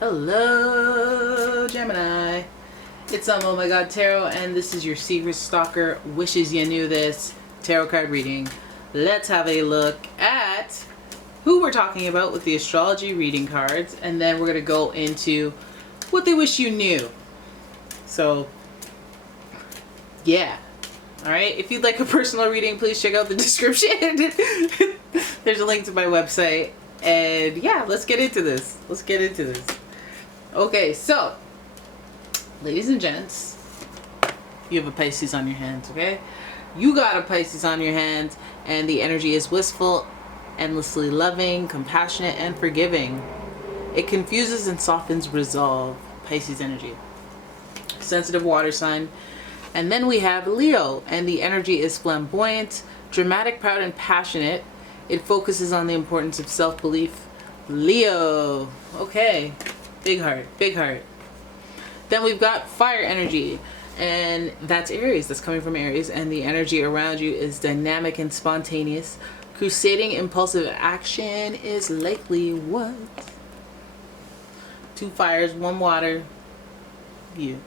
Hello, Gemini. It's umomg.tarot, and this is your Secret Stalker Wishes You Knew This tarot card reading. Let's have a look at who we're talking about with the astrology reading cards, and then we're going to go into what they wish you knew. So, yeah. Alright, if you'd like a personal reading, please check out the description. There's a link to my website. And yeah, let's get into this. Okay, so, ladies and gents, you have a Pisces on your hands, okay? You got a Pisces on your hands, and the energy is wistful, endlessly loving, compassionate, and forgiving. It confuses and softens resolve. Pisces energy. Sensitive water sign. And then we have Leo, and the energy is flamboyant, dramatic, proud, and passionate. It focuses on the importance of self-belief. Leo. Okay. Big heart. Big heart. Then we've got fire energy, and that's Aries. That's coming from Aries, and the energy around you is dynamic and spontaneous. Crusading, impulsive action is likely. What? 2 fires, 1 water. You.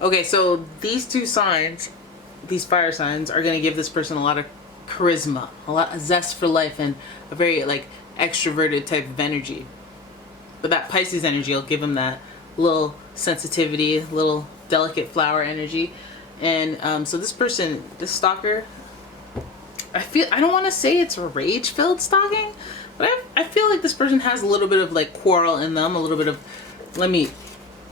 Okay, so these 2 signs, these fire signs, are going to give this person a lot of charisma, a lot of zest for life, and a very like extroverted type of energy. But that Pisces energy will give them that little sensitivity, little delicate flower energy. And so this person, this stalker, I don't want to say it's a rage-filled stalking, but I feel like this person has a little bit of like quarrel in them, a little bit of let me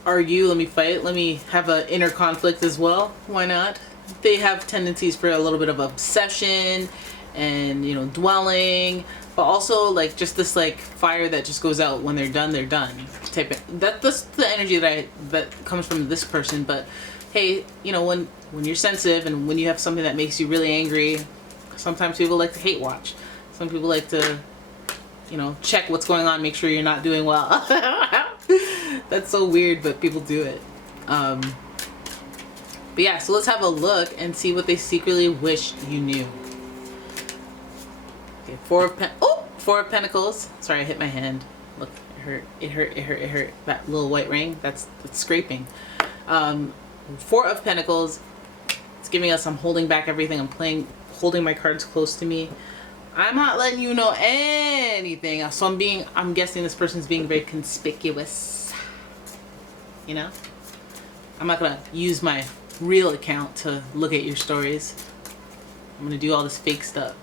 argue, let me fight, let me have an inner conflict as well. Why not? They have tendencies for a little bit of obsession and, you know, dwelling, but also like just this like fire that just goes out when they're done type of, that's the energy that comes from this person. But hey, you know, when you're sensitive and when you have something that makes you really angry, sometimes people like to hate watch. Some people like to, you know, check what's going on, make sure you're not doing well. That's so weird, but people do it. But yeah, so let's have a look and see what they secretly wished you knew. Okay, Four of Pentacles. Sorry, I hit my hand. Look, it hurt. That little white ring, that's scraping. 4 of Pentacles. It's giving us I'm holding back everything. I'm holding my cards close to me. I'm not letting you know anything. So I'm guessing this person's being very conspicuous. You know? I'm not gonna use my real account to look at your stories. I'm gonna do all this fake stuff.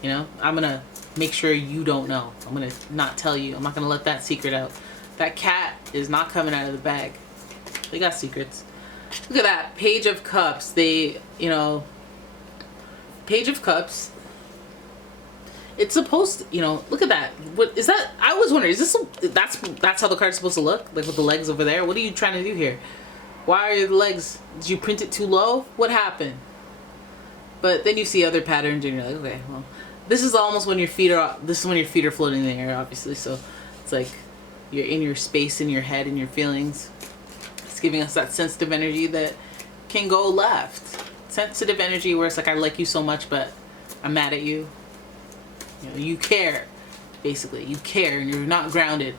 You know? I'm gonna make sure you don't know. I'm gonna not tell you. I'm not gonna let that secret out. That cat is not coming out of the bag. They got secrets. Look at that. Page of Cups. They, you know, Page of Cups. It's supposed to, you know, look at that. What is that? I was wondering, is this, that's how the card's supposed to look? Like with the legs over there? What are you trying to do here? Why are the legs, did you print it too low? What happened? But then you see other patterns and you're like, okay, well, this is almost when your feet are, this is when your feet are floating in the air, obviously. So it's like you're in your space, in your head, in your feelings. It's giving us that sensitive energy that can go left. Sensitive energy where it's like, I like you so much, but I'm mad at you. You know, you care, basically. You care, and you're not grounded.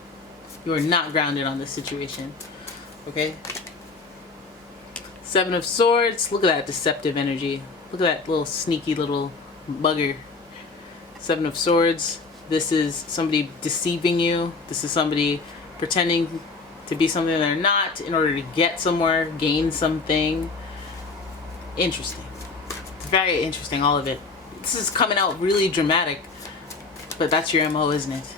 You are not grounded on this situation. Okay? 7 of Swords. Look at that deceptive energy. Look at that little sneaky little bugger. 7 of Swords. This is somebody deceiving you. This is somebody pretending to be something they're not in order to get somewhere, gain something. Interesting. Very interesting, all of it. This is coming out really dramatic. But that's your MO, isn't it?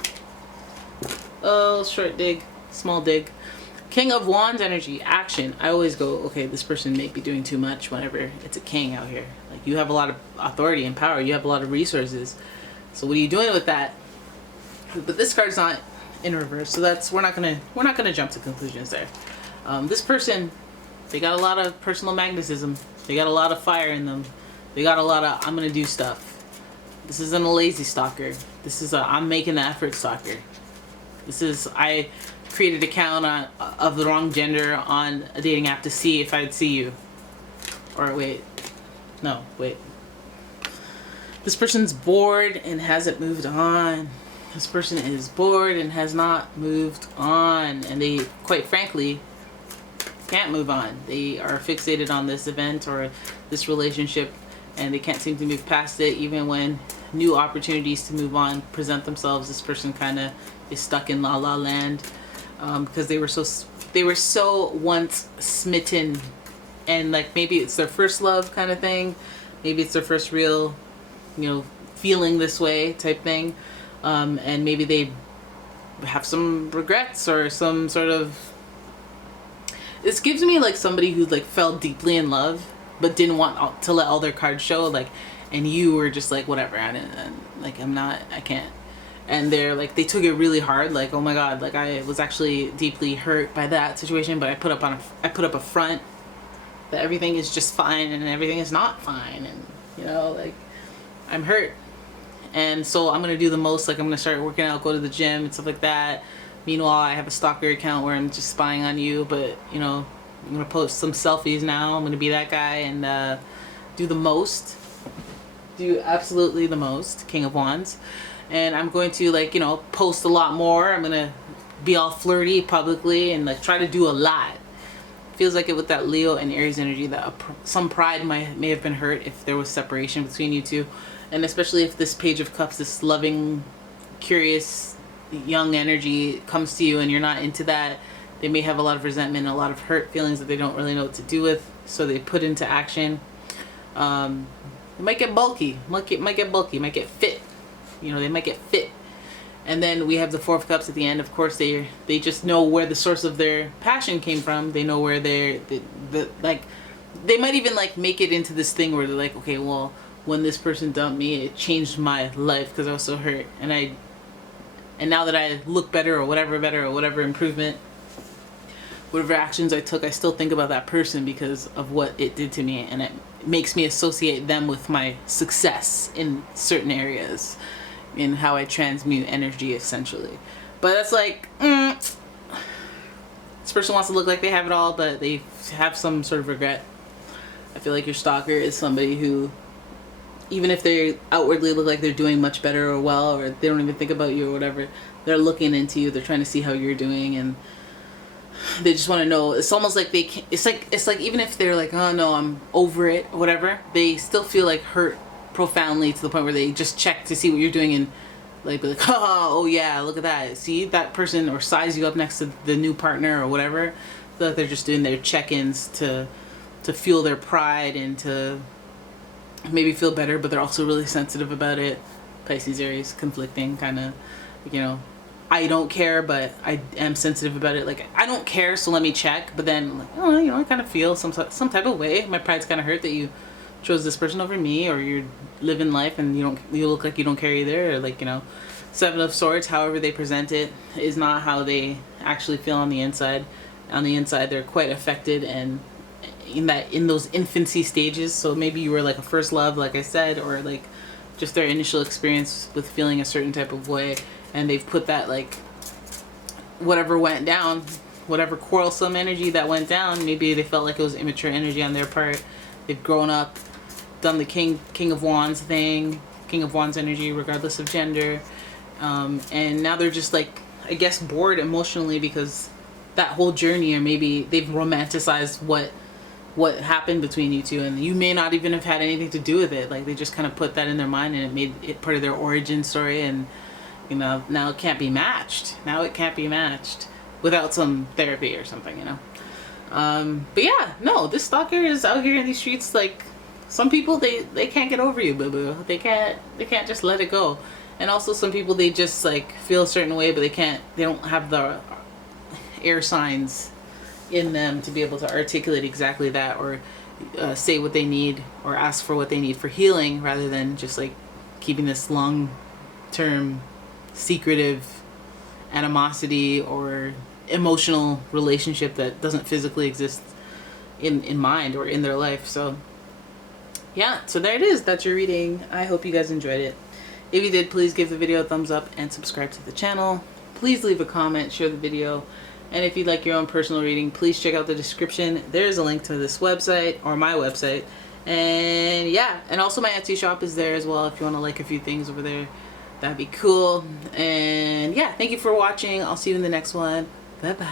Oh, short dig, small dig. King of Wands energy, action. I always go, okay, this person may be doing too much whenever it's a king out here. Like, you have a lot of authority and power. You have a lot of resources. So what are you doing with that? But this card's not in reverse, so that's we're not gonna jump to conclusions there. This person, they got a lot of personal magnetism. They got a lot of fire in them. They got a lot of I'm gonna do stuff. This isn't a lazy stalker. This is a I'm making the effort stalker. This is I created an account of the wrong gender on a dating app to see if I'd see you. Or wait. No, wait. This person's bored and hasn't moved on. This person is bored and has not moved on, and they, quite frankly, can't move on. They are fixated on this event or this relationship, and they can't seem to move past it. Even when new opportunities to move on present themselves, this person kind of is stuck in la la land, because they were so once smitten, and like maybe it's their first love kind of thing, maybe it's their first real, you know, feeling this way type thing. And maybe they have some regrets or some sort of... This gives me like somebody who like fell deeply in love but didn't want to let all their cards show, like, and you were just like, whatever, I can't. And they're like, they took it really hard, like, oh my god, like I was actually deeply hurt by that situation, but I put up a front that everything is just fine and everything is not fine, and you know, like, I'm hurt. And so I'm going to do the most, like I'm going to start working out, go to the gym and stuff like that. Meanwhile, I have a stalker account where I'm just spying on you, but you know, I'm going to post some selfies now. I'm going to be that guy and do the most. Do absolutely the most. King of Wands. And I'm going to, like, you know, post a lot more. I'm going to be all flirty publicly and like try to do a lot. Feels like it with that Leo and Aries energy, that some pride may have been hurt if there was separation between you two. And especially if this Page of Cups, this loving, curious, young energy comes to you and you're not into that, they may have a lot of resentment, a lot of hurt feelings that they don't really know what to do with, so they put into action. It might get bulky, might get fit. You know, they might get fit. And then we have the Four of Cups at the end. Of course, they just know where the source of their passion came from. They know where like, they might even like make it into this thing where they're like, okay, well, when this person dumped me, it changed my life because I was so hurt, and now that I look better or whatever improvement, whatever actions I took, I still think about that person because of what it did to me, and it makes me associate them with my success in certain areas, in how I transmute energy essentially. But that's like, this person wants to look like they have it all, but they have some sort of regret. I feel like your stalker is somebody who, even if they outwardly look like they're doing much better or well, or they don't even think about you or whatever, they're looking into you, they're trying to see how you're doing, and they just want to know. It's almost like they can't, it's like even if they're like, oh no, I'm over it or whatever, they still feel like hurt profoundly to the point where they just check to see what you're doing and like be like, oh yeah, look at that, see that person, or size you up next to the new partner or whatever. So that they're just doing their check-ins to fuel their pride and to maybe feel better, but they're also really sensitive about it. Pisces, Aries, conflicting kind of, you know, I don't care, but I am sensitive about it. Like, I don't care, so let me check. But then, like, oh, you know, I kind of feel some type of way. My pride's kind of hurt that you chose this person over me, or you're living life and you look like you don't care either, or like, you know, Seven of Swords, however they present it, is not how they actually feel on the inside. On the inside, they're quite affected and in those infancy stages. So maybe you were like a first love, like I said, or like just their initial experience with feeling a certain type of way, and they've put that, like, whatever went down, whatever quarrelsome energy that went down, maybe they felt like it was immature energy on their part. They've grown up, done the King of Wands thing, King of Wands energy regardless of gender, and now they're just like, I guess, bored emotionally because that whole journey, or maybe they've romanticized what happened between you two, and you may not even have had anything to do with it. Like, they just kind of put that in their mind and it made it part of their origin story, and you know, now it can't be matched. Now it can't be matched without some therapy or something, you know. But yeah, no, this stalker is out here in these streets. Like, some people, they can't get over you, boo-boo. They can't just let it go. And also some people, they just like feel a certain way, but they don't have the air signs in them to be able to articulate exactly that, or say what they need, or ask for what they need for healing, rather than just like keeping this long-term secretive animosity or emotional relationship that doesn't physically exist in mind or in their life. So yeah, so there it is. That's your reading. I hope you guys enjoyed it. If you did, please give the video a thumbs up and subscribe to the channel. Please leave a comment, share the video. And if you'd like your own personal reading, please check out the description. There's a link to this website, or my website. And yeah, and also my Etsy shop is there as well if you want to like a few things over there. That'd be cool. And yeah, thank you for watching. I'll see you in the next one. Bye bye.